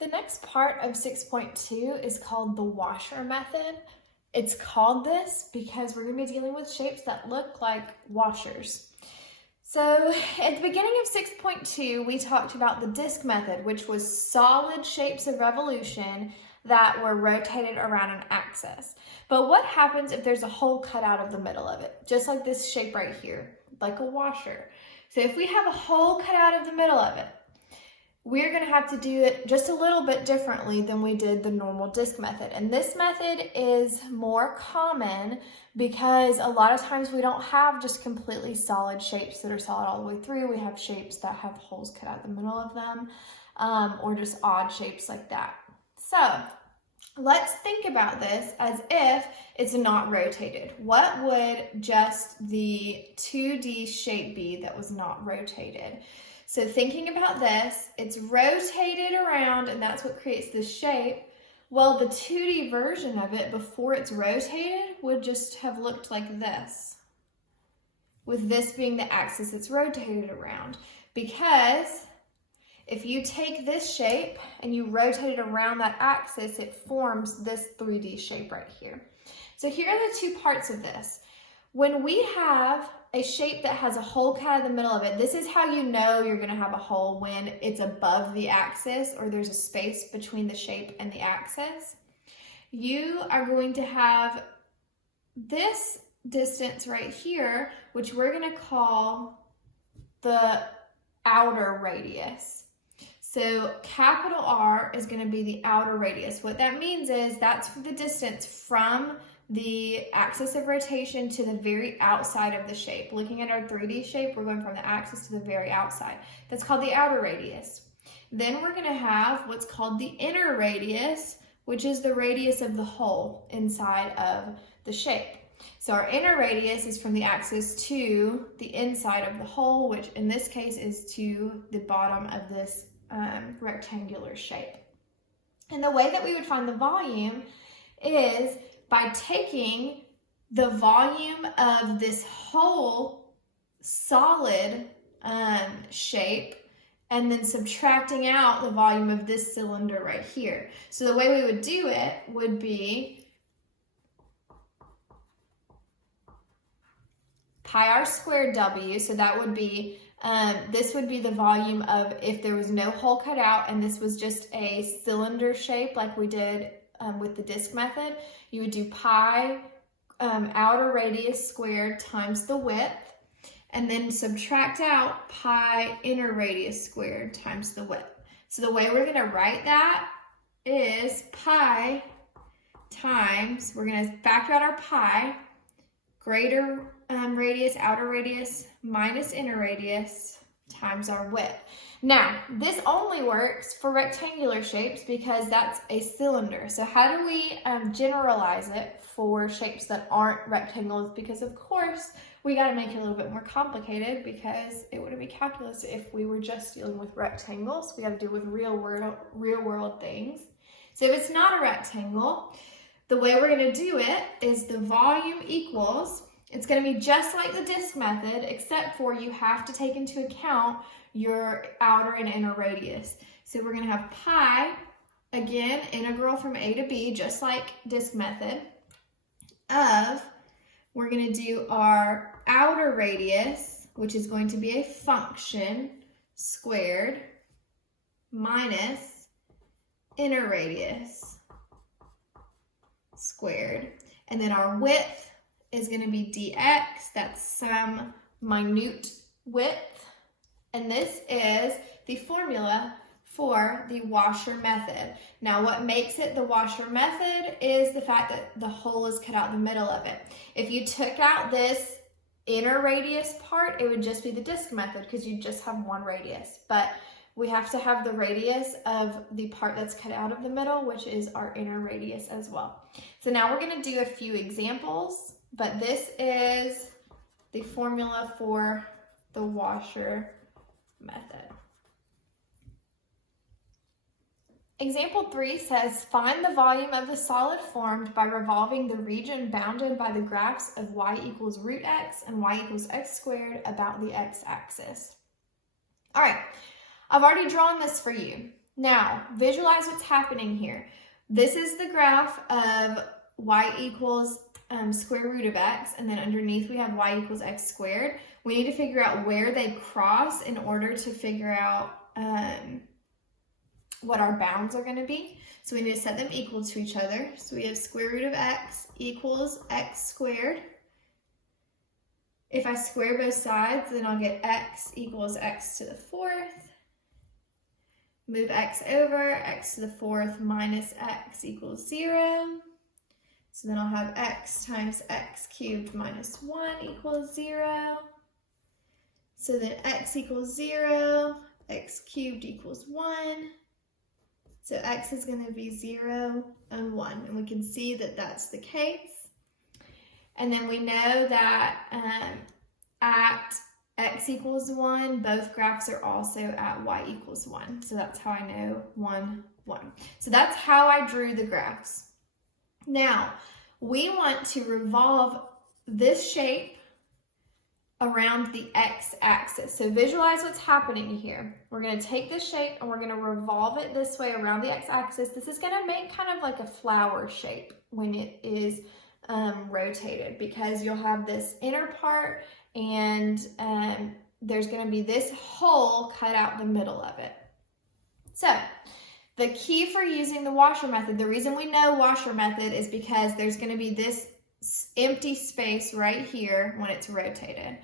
The next part of 6.2 is called the washer method. It's called this because we're going to be dealing with shapes that look like washers. So at the beginning of 6.2, we talked about the disk method, which was solid shapes of revolution that were rotated around an axis. But what happens if there's a hole cut out of the middle of it? Just like this shape right here, like a washer. So if we have a hole cut out of the middle of it, we're going to have to do it just a little bit differently than we did the normal disk method. And this method is more common because a lot of times we don't have just completely solid shapes that are solid all the way through. We have shapes that have holes cut out the middle of them, or just odd shapes like that. So let's think about this as if it's not rotated. What would just the 2D shape be that was not rotated? So thinking about this, it's rotated around and that's what creates this shape. Well, the 2D version of it before it's rotated would just have looked like this, with this being the axis it's rotated around. Because if you take this shape and you rotate it around that axis, it forms this 3D shape right here. So here are the two parts of this. When we have a shape that has a hole cut out of the middle of it, this is how you know you're going to have a hole when it's above the axis or there's a space between the shape and the axis. You are going to have this distance right here, which we're going to call the outer radius. So capital R is going to be the outer radius. What that means is that's the distance from the axis of rotation to the very outside of the shape. Looking at our 3D shape, we're going from the axis to the very outside. That's called the outer radius. Then we're going to have what's called the inner radius, which is the radius of the hole inside of the shape. So our inner radius is from the axis to the inside of the hole, which in this case is to the bottom of this rectangular shape. And the way that we would find the volume is by taking the volume of this whole solid shape and then subtracting out the volume of this cylinder right here. So the way we would do it would be pi r squared w, so that would be, this would be the volume of if there was no hole cut out and this was just a cylinder shape like we did with the disk method. You would do pi outer radius squared times the width, and then subtract out pi inner radius squared times the width. So the way we're going to write that is pi times, we're going to factor out our pi, greater radius, outer radius, minus inner radius, times our width. Now, this only works for rectangular shapes because that's a cylinder. So how do we generalize it for shapes that aren't rectangles? Because of course, we got to make it a little bit more complicated because it wouldn't be calculus if we were just dealing with rectangles. We got to deal with real world things. So if it's not a rectangle, the way we're going to do it is the volume equals, it's going to be just like the disk method, except for you have to take into account your outer and inner radius. So we're going to have pi, again, integral from a to b, just like disk method, of, we're going to do our outer radius, which is going to be a function, squared, minus inner radius, squared. And then our width is going to be dx, that's some minute width. And this is the formula for the washer method. Now, what makes it the washer method is the fact that the hole is cut out in the middle of it. If you took out this inner radius part, it would just be the disk method because you just have one radius. But we have to have the radius of the part that's cut out of the middle, which is our inner radius as well. So now we're going to do a few examples, but this is the formula for the washer method. Example 3 says, find the volume of the solid formed by revolving the region bounded by the graphs of y equals root x and y equals x squared about the x-axis. All right, I've already drawn this for you. Now, visualize what's happening here. This is the graph of y equals square root of x, and then underneath we have y equals x squared. We need to figure out where they cross in order to figure out what our bounds are going to be. So we need to set them equal to each other. So we have square root of x equals x squared. If I square both sides, then I'll get x equals x to the fourth. Move x over, x to the fourth minus x equals 0. So then I'll have x times x cubed minus 1 equals 0. So then x equals 0, x cubed equals 1. So x is going to be 0 and 1, and we can see that that's the case. And then we know that at x equals 1, both graphs are also at y equals 1. So that's how I know 1, 1. So that's how I drew the graphs. Now, we want to revolve this shape around the x-axis. So visualize what's happening here. We're going to take this shape and we're going to revolve it this way around the x-axis. This is going to make kind of like a flower shape when it is rotated, because you'll have this inner part and there's going to be this hole cut out the middle of it. So the key for using the washer method, the reason we know washer method is because there's going to be this empty space right here when it's rotated.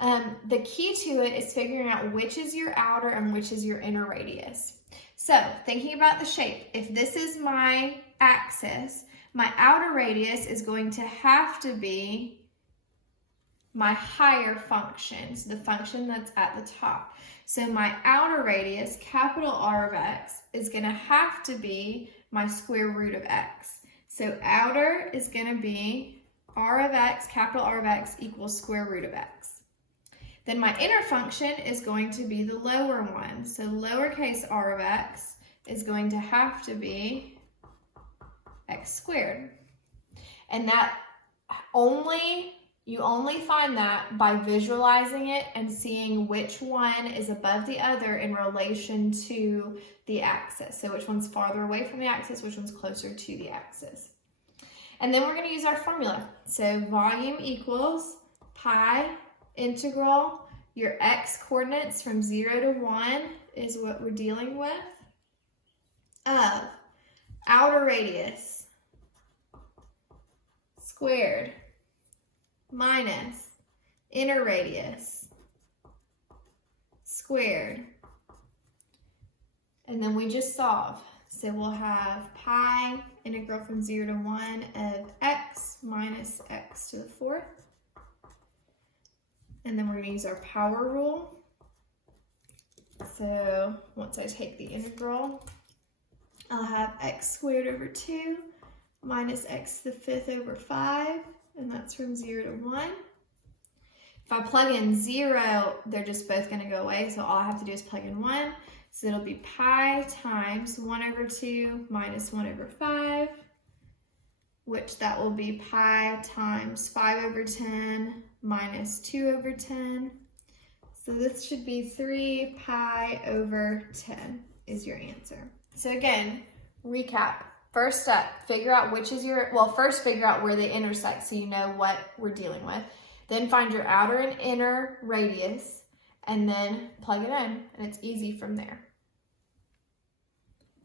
The key to it is figuring out which is your outer and which is your inner radius. So thinking about the shape, if this is my axis, my outer radius is going to have to be my higher function, so the function that's at the top. So my outer radius, capital R of x, is going to have to be my square root of x. So outer is going to be R of x, capital R of x equals square root of x. Then my inner function is going to be the lower one. So lowercase r of x is going to have to be x squared. And that you only find that by visualizing it and seeing which one is above the other in relation to the axis. So which one's farther away from the axis, which one's closer to the axis. And then we're going to use our formula. So volume equals pi integral your x coordinates from 0 to 1 is what we're dealing with, of outer radius squared minus inner radius squared. And then we just solve. So we'll have pi integral from 0 to 1 of x minus x to the fourth. And then we're going to use our power rule. So once I take the integral, I'll have x squared over 2 minus x to the fifth over 5. And that's from 0 to 1. If I plug in 0, they're just both going to go away. So all I have to do is plug in 1. So it'll be pi times 1 over 2 minus 1 over 5, which that will be pi times 5 over 10 minus 2 over 10. So this should be 3 pi over 10 is your answer. So again, recap. First step, figure out which is your, well, first figure out where they intersect so you know what we're dealing with. Then find your outer and inner radius and then plug it in, and it's easy from there.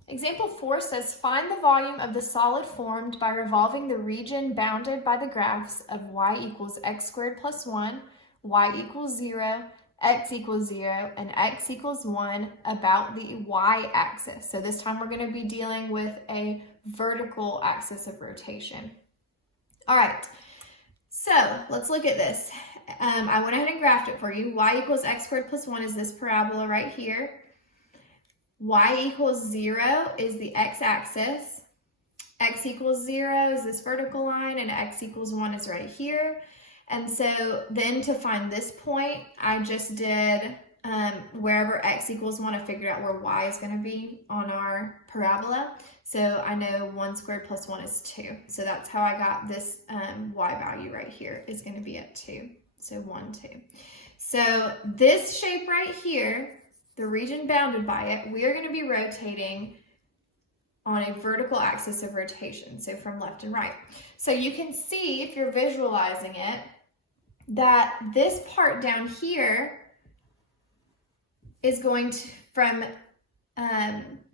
Example 4 says, find the volume of the solid formed by revolving the region bounded by the graphs of y equals x squared plus 1, y equals 0, x equals 0, and x equals 1 about the y-axis. So this time we're going to be dealing with a vertical axis of rotation. All right, so let's look at this. I went ahead and graphed it for you. Y equals x squared plus 1 is this parabola right here. Y equals 0 is the x-axis. X equals 0 is this vertical line, and x equals 1 is right here. And so then to find this point, I just did wherever x equals 1, I figured out where y is going to be on our parabola. So I know 1 squared plus 1 is 2. So that's how I got this y value right here is going to be at 2. So 1, 2. So this shape right here the region bounded by it, we are going to be rotating on a vertical axis of rotation, so from left and right. So you can see, if you're visualizing it, that this part down here is going to, from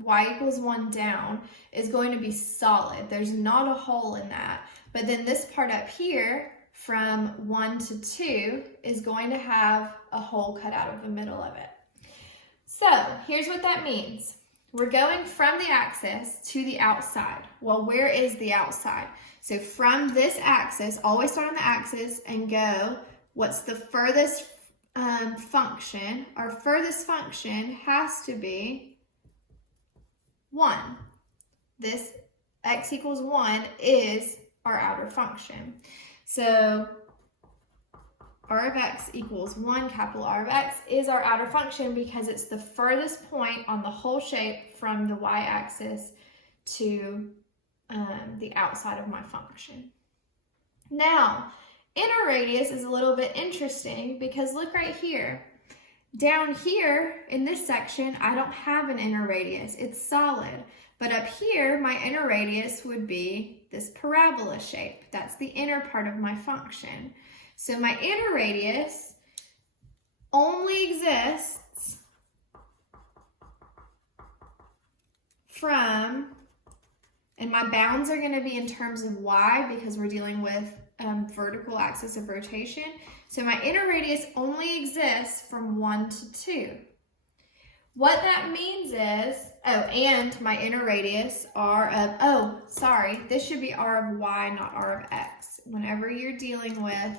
y equals 1 down, is going to be solid. There's not a hole in that. But then this part up here, from 1 to 2, is going to have a hole cut out of the middle of it. So here's what that means. We're going from the axis to the outside. Well, where is the outside? So from this axis, always start on the axis and go, what's the furthest function? Our furthest function has to be 1. This x equals 1 is our outer function. So r of x equals 1, capital R of x, is our outer function because it's the furthest point on the whole shape from the y-axis to the outside of my function. Now, inner radius is a little bit interesting because look right here. Down here in this section, I don't have an inner radius. It's solid. But up here, my inner radius would be this parabola shape. That's the inner part of my function. So my inner radius only exists from, and my bounds are going to be in terms of y because we're dealing with vertical axis of rotation. So my inner radius only exists from 1 to 2. What that means is, and my inner radius r of, this should be r of y, not r of x. Whenever you're dealing with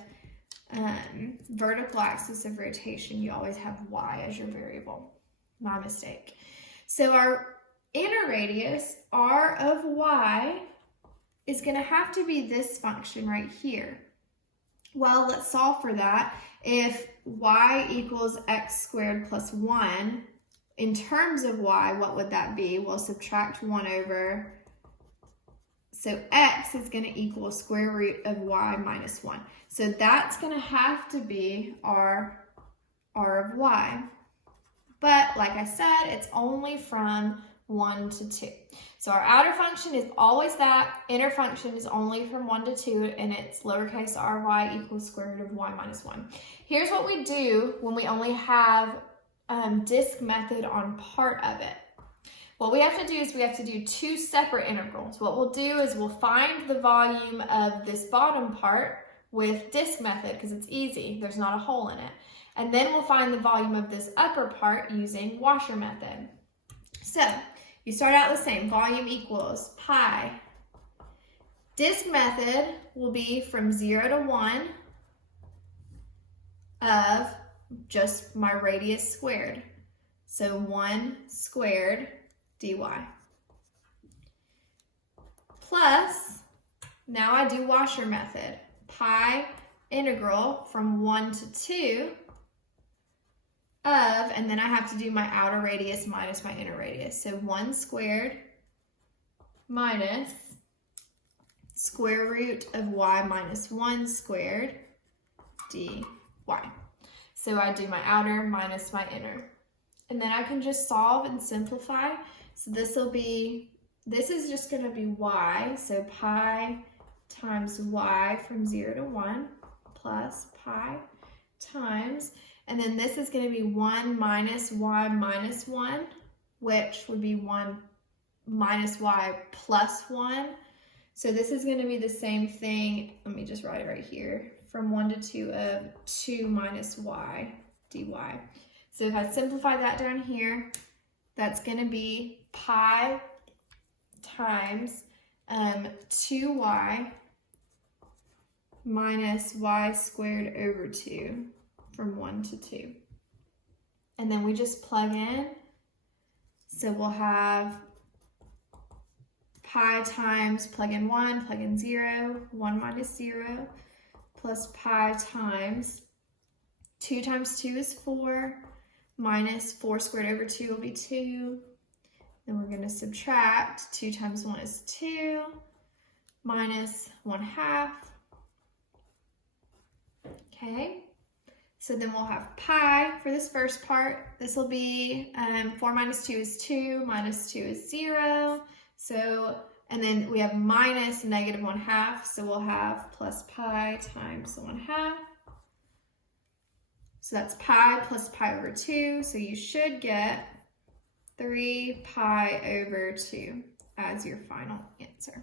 vertical axis of rotation, you always have y as your variable. My mistake. So our inner radius, r of y, is going to have to be this function right here. Well, let's solve for that. If y equals x squared plus 1, in terms of y, what would that be? We'll subtract 1 over. So x is going to equal square root of y minus 1. So that's going to have to be our r of y. But like I said, it's only from 1 to 2. So our outer function is always that. Inner function is only from 1 to 2, and it's lowercase r y equals square root of y minus 1. Here's what we do when we only have disk method on part of it. What we have to do is we have to do 2 separate integrals. What we'll do is we'll find the volume of this bottom part with disk method because it's easy. There's not a hole in it. And then we'll find the volume of this upper part using washer method. So you start out the same. Volume equals pi. Disk method will be from 0 to 1 of just my radius squared. So 1 squared dy. Plus, now I do washer method. Pi integral from 1 to 2 of, and then I have to do my outer radius minus my inner radius. So 1 squared minus square root of y minus 1 squared dy. So I do my outer minus my inner. And then I can just solve and simplify. So this is just going to be y. So pi times y from 0 to 1 plus pi times, and then this is going to be 1 minus y minus 1, which would be 1 minus y plus 1. So this is going to be the same thing. Let me just write it right here. From 1 to 2 of 2 minus y dy. So if I simplify that down here, that's going to be pi times 2y minus y squared over 2 from 1 to 2. And then we just plug in. So we'll have pi times, plug in 1, plug in 0, 1 minus 0, plus pi times 2 times 2 is 4, minus 4 squared over 2 will be 2. Then we're going to subtract 2 times 1 is 2, minus 1/2. Okay, So then we'll have pi for this first part. This will be 4 minus 2 is 2, minus 2 is 0. So, and then we have minus negative 1/2. So we'll have plus pi times 1/2. So that's pi plus pi over 2. So you should get 3 pi over 2 as your final answer.